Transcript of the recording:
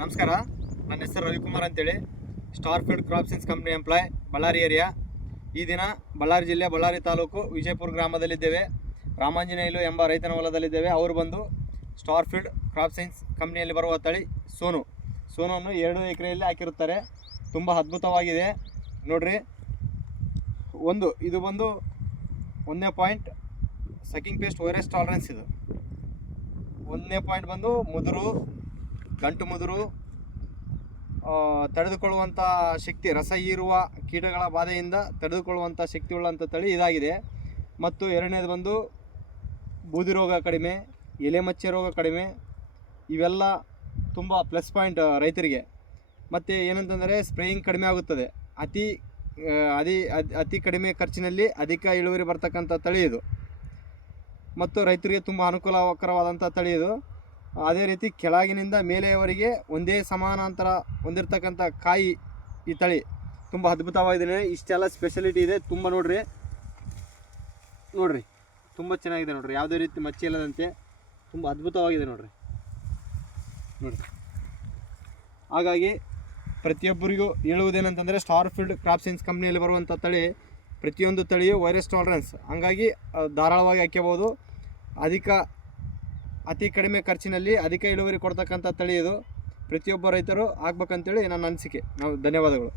ನಮಸ್ಕಾರ, ನನ್ನ ಹೆಸರು ರವಿಕುಮಾರ್ ಅಂತೇಳಿ. Star feed crop science company employee, Ballari area. ಈ ದಿನ ಬಳ್ಳಾರಿ ಜಿಲ್ಲೆ, ಬಳ್ಳಾರಿ ತಾಲೂಕು, ವಿಜಯಪುರ ಗ್ರಾಮದಲ್ಲಿದ್ದೇವೆ. ರಾಮಾಂಜನೇಯಲು ಎಂಬ ರೈತನ ಹೊಲದಲ್ಲಿದ್ದೇವೆ. ಅವರು ಬಂದು ಸ್ಟಾರ್ ಫೀಡ್ ಕ್ರಾಪ್ ಸೈನ್ಸ್ ಕಂಪ್ನಿಯಲ್ಲಿ ಬರುವ ತಳಿ ಸೋನನ್ನು 2 ಎಕರೆಯಲ್ಲಿ ಹಾಕಿರುತ್ತಾರೆ. ತುಂಬ ಅದ್ಭುತವಾಗಿದೆ ನೋಡ್ರಿ. ಇದು ಬಂದು 1ನೇ point sucking pest virus tolerance. ಇದು 1ನೇ ಪಾಯಿಂಟ್ ಬಂದು ಗಂಟು ಮುದುರು ತಡೆದುಕೊಳ್ಳುವಂಥ ಶಕ್ತಿ, ರಸ ಹೀರುವ ಕೀಟಗಳ ಬಾಧೆಯಿಂದ ತಡೆದುಕೊಳ್ಳುವಂಥ ಶಕ್ತಿ ಉಳ್ಳಂಥ ತಳಿ ಇದಾಗಿದೆ. ಮತ್ತು 2ನೇದು ಬಂದು ಬೂದಿ ರೋಗ ಕಡಿಮೆ, ಎಲೆ ಮಚ್ಚೆ ರೋಗ ಕಡಿಮೆ. ಇವೆಲ್ಲ ತುಂಬ ಪ್ಲಸ್ ಪಾಯಿಂಟ್ ರೈತರಿಗೆ. ಮತ್ತು ಏನಂತಂದರೆ ಸ್ಪ್ರೇಯಿಂಗ್ ಕಡಿಮೆ ಆಗುತ್ತದೆ. ಅತಿ ಕಡಿಮೆ ಖರ್ಚಿನಲ್ಲಿ ಅಧಿಕ ಇಳುವರಿ ಬರ್ತಕ್ಕಂಥ ತಳಿ ಇದು. ಮತ್ತು ರೈತರಿಗೆ ತುಂಬ ಅನುಕೂಲಕರವಾದಂಥ ತಳಿ ಇದು. ಅದೇ ರೀತಿ ಕೆಳಗಿನಿಂದ ಮೇಲೆಯವರೆಗೆ ಒಂದೇ ಸಮಾನಾಂತರ ಹೊಂದಿರತಕ್ಕಂಥ ಕಾಯಿ ಈ ತಳಿ ತುಂಬ ಅದ್ಭುತವಾಗಿದೆ. ಇಷ್ಟೆಲ್ಲ ಸ್ಪೆಷಾಲಿಟಿ ಇದೆ. ತುಂಬ ನೋಡ್ರಿ ತುಂಬ ಚೆನ್ನಾಗಿದೆ ನೋಡ್ರಿ. ಯಾವುದೇ ರೀತಿ ಮಚ್ಚೆ ಇಲ್ಲದಂತೆ ತುಂಬ ಅದ್ಭುತವಾಗಿದೆ ನೋಡ್ರಿ. ಹಾಗಾಗಿ ಪ್ರತಿಯೊಬ್ಬರಿಗೂ ಹೇಳುವುದೇನಂತಂದರೆ, ಸ್ಟಾರ್ ಫೀಲ್ಡ್ ಕ್ರಾಪ್ ಸೈನ್ಸ್ ಕಂಪ್ನಿಯಲ್ಲಿ ಬರುವಂಥ ತಳಿ ಪ್ರತಿಯೊಂದು ತಳಿಯು ವೈರಸ್ ಟಾಲರೆನ್ಸ್, ಹಂಗಾಗಿ ಧಾರಾಳವಾಗಿ ಹಾಕ್ಯಬೋದು. ಅತಿ ಕಡಿಮೆ ಖರ್ಚಿನಲ್ಲಿ ಅಧಿಕ ಇಳುವರಿ ಕೊಡ್ತಕ್ಕಂಥ ತಳಿ ಇದು. ಪ್ರತಿಯೊಬ್ಬ ರೈತರು ಆಗ್ಬೇಕಂತೇಳಿ ನನ್ನ ಅನಿಸಿಕೆ. ಧನ್ಯವಾದಗಳು.